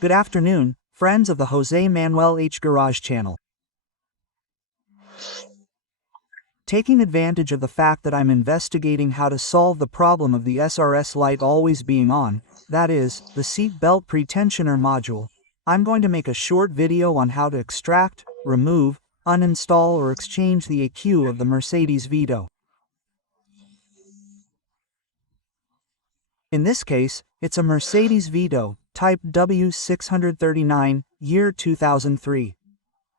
Good afternoon, friends of the Jose Manuel H. Garage channel. Taking advantage of the fact that I'm investigating how to solve the problem of the SRS light always being on, that is, the seat belt pretensioner module, I'm going to make a short video on how to extract, remove, uninstall or exchange the ECU of the Mercedes VITO. In this case, it's a Mercedes VITO, type W639, year 2003.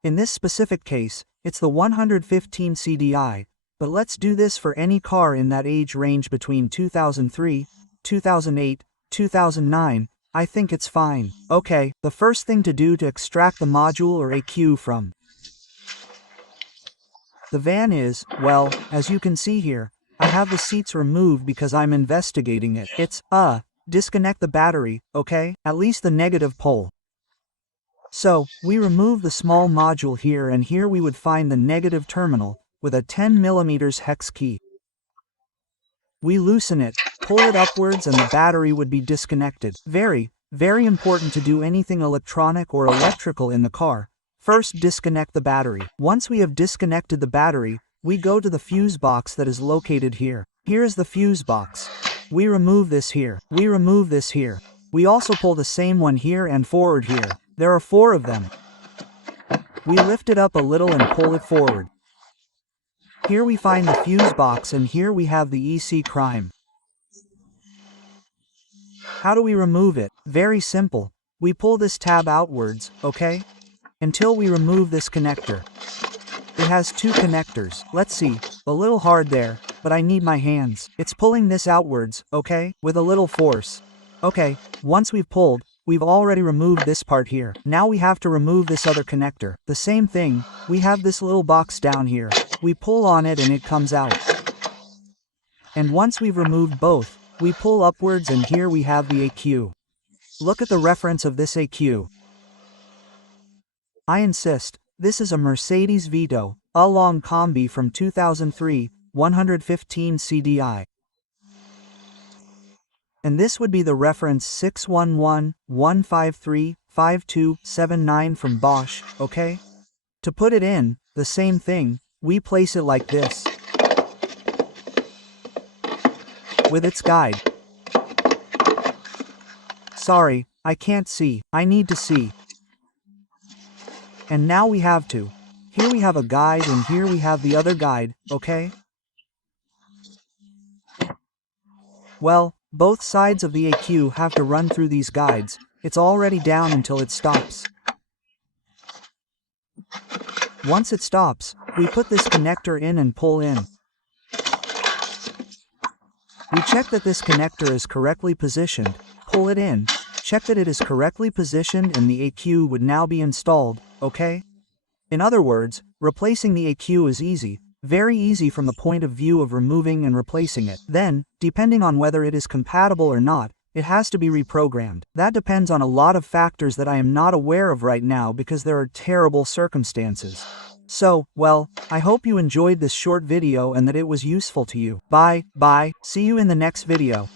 In this specific case, it's the 115 CDI, but let's do this for any car in that age range between 2003, 2008, 2009, I think it's fine. Okay, the first thing to do to extract the module or ECU from the van is, well, as you can see here, I have the seats removed because I'm investigating it. It's, disconnect the battery, okay? At least the negative pole. So, we remove the small module here, and here we would find the negative terminal, with a 10mm hex key. We loosen it, pull it upwards, and the battery would be disconnected. Very, very important to do anything electronic or electrical in the car. First, disconnect the battery. Once we have disconnected the battery, we go to the fuse box that is located here. Here is the fuse box. We remove this here. We remove this here. We also pull the same one here and forward here. There are 4 of them. We lift it up a little and pull it forward. Here we find the fuse box, and here we have the ECU. How do we remove it? Very simple. We pull this tab outwards, okay? Until we remove this connector. It has 2 connectors. Let's see, a little hard there, but I need my hands. It's pulling this outwards, okay? With a little force. Okay, once we've pulled, we've already removed this part here. Now we have to remove this other connector. The same thing, we have this little box down here. We pull on it and it comes out. And once we've removed both, we pull upwards and here we have the ECU. Look at the reference of this ECU. I insist, this is a Mercedes VITO, a long combi from 2003, 115 CDI. And this would be the reference 611-153-5279 from Bosch, okay? To put it in, the same thing, we place it like this. With its guide. Sorry, I can't see, I need to see. And now we have to. Here we have a guide and here we have the other guide, okay? Well, both sides of the ECU have to run through these guides. It's already down until it stops. Once it stops, we put this connector in and pull in. We check that this connector is correctly positioned, pull it in, check that it is correctly positioned, and the ECU would now be installed, okay? In other words, replacing the ECU is easy, very easy from the point of view of removing and replacing it. Then, depending on whether it is compatible or not, it has to be reprogrammed. That depends on a lot of factors that I am not aware of right now because there are terrible circumstances. So, well, I hope you enjoyed this short video and that it was useful to you. Bye, see you in the next video.